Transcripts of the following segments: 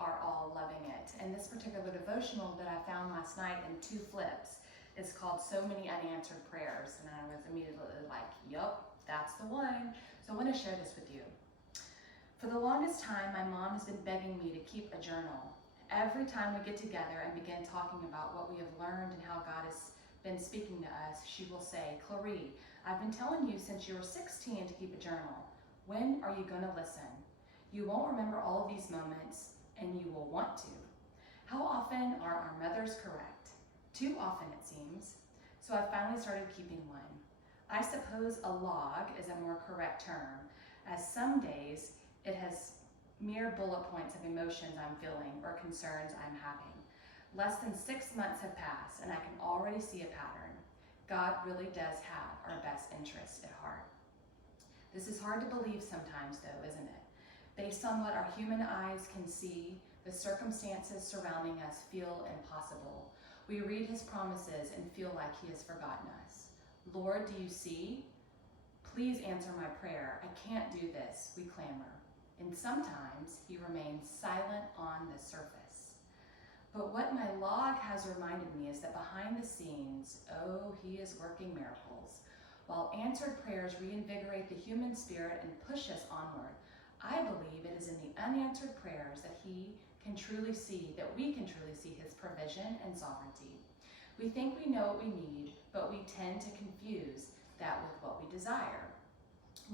are all loving it. And this particular devotional that I found last night in 2 flips is called So Many Unanswered Prayers. And I was immediately like, yup, that's the one. So I want to share this with you. For the longest time, my mom has been begging me to keep a journal. Every time we get together and begin talking about what we have learned and how God has been speaking to us, she will say, Clarie, I've been telling you since you were 16 to keep a journal. When are you going to listen? You won't remember all of these moments, and you will want to. How often are our mothers correct? Too often, it seems. So I finally started keeping one. I suppose a log is a more correct term, as some days it has mere bullet points of emotions I'm feeling or concerns I'm having. Less than 6 months have passed, and I can already see a pattern. God really does have our best interests at heart. This is hard to believe sometimes, though, isn't it? Based on what our human eyes can see, the circumstances surrounding us feel impossible. We read his promises and feel like he has forgotten us. Lord, do you see? Please answer my prayer. I can't do this, we clamor. And sometimes he remains silent on the surface. But what my log has reminded me is that behind the scenes, oh, he is working miracles. While answered prayers reinvigorate the human spirit and push us onward, I believe it is in the unanswered prayers that we can truly see his provision and sovereignty. We think we know what we need, but we tend to confuse that with what we desire.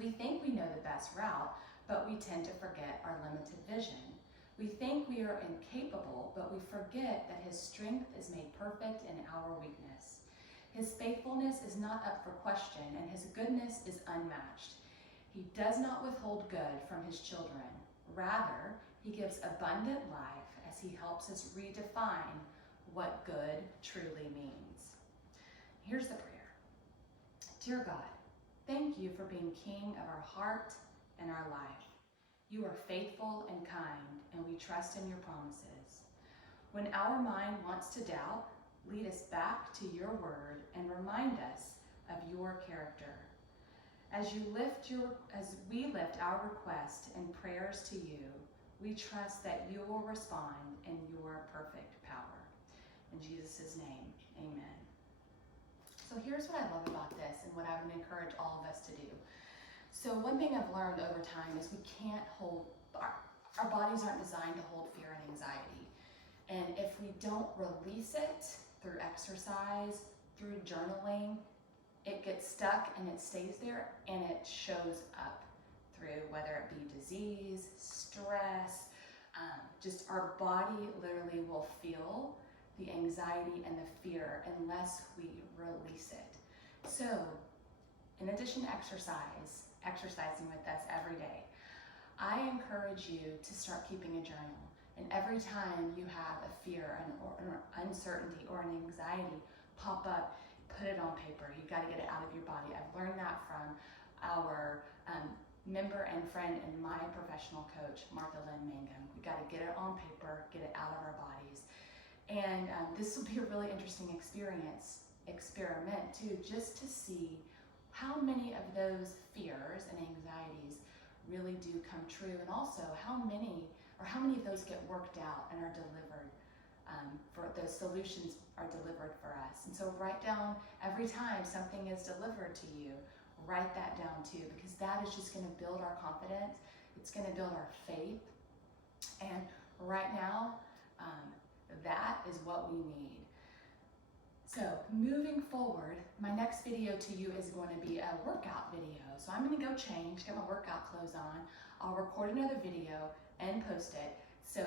We think we know the best route, but we tend to forget our limited vision. We think we are incapable, but we forget that his strength is made perfect in our weakness. His faithfulness is not up for question, and his goodness is unmatched. He does not withhold good from his children. Rather, he gives abundant life as he helps us redefine what good truly means. Here's the prayer. Dear God, thank you for being king of our heart and our life. You are faithful and kind, and we trust in your promises. When our mind wants to doubt, lead us back to your word and remind us of your character. As we lift our request and prayers to you, we trust that you will respond in your perfect power. In Jesus' name, amen. So here's what I love about this and what I would encourage all of us to do. So one thing I've learned over time is we can't hold, our bodies aren't designed to hold fear and anxiety. And if we don't release it through exercise, through journaling, it gets stuck and it stays there and it shows up through whether it be disease, stress, just our body literally will feel the anxiety and the fear unless we release it. So in addition to exercising with us every day, I encourage you to start keeping a journal. And every time you have a fear, an uncertainty, or an anxiety pop up, put it on paper. You've got to get it out of your body. I've learned that from our member and friend and my professional coach, Martha Lynn Mangum. We've got to get it on paper, get it out of our bodies. And this will be a really interesting experiment too, just to see how many of those fears and anxieties really do come true, and also how many of those get worked out and are delivered, for those solutions are delivered for us. And so write down every time something is delivered to you, write that down too, because that is just going to build our confidence. It's going to build our faith. And right now, that is what we need. So moving forward, my next video to you is going to be a workout video. So I'm going to go change, get my workout clothes on. I'll record another video and post it. So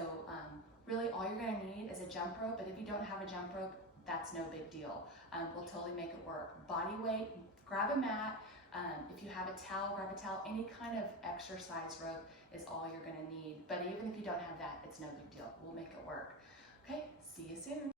really all you're going to need is a jump rope, but if you don't have a jump rope, that's no big deal. We'll totally make it work. Body weight, grab a mat. If you have a towel, grab a towel. Any kind of exercise rope is all you're going to need. But even if you don't have that, it's no big deal. We'll make it work. Okay, see you soon.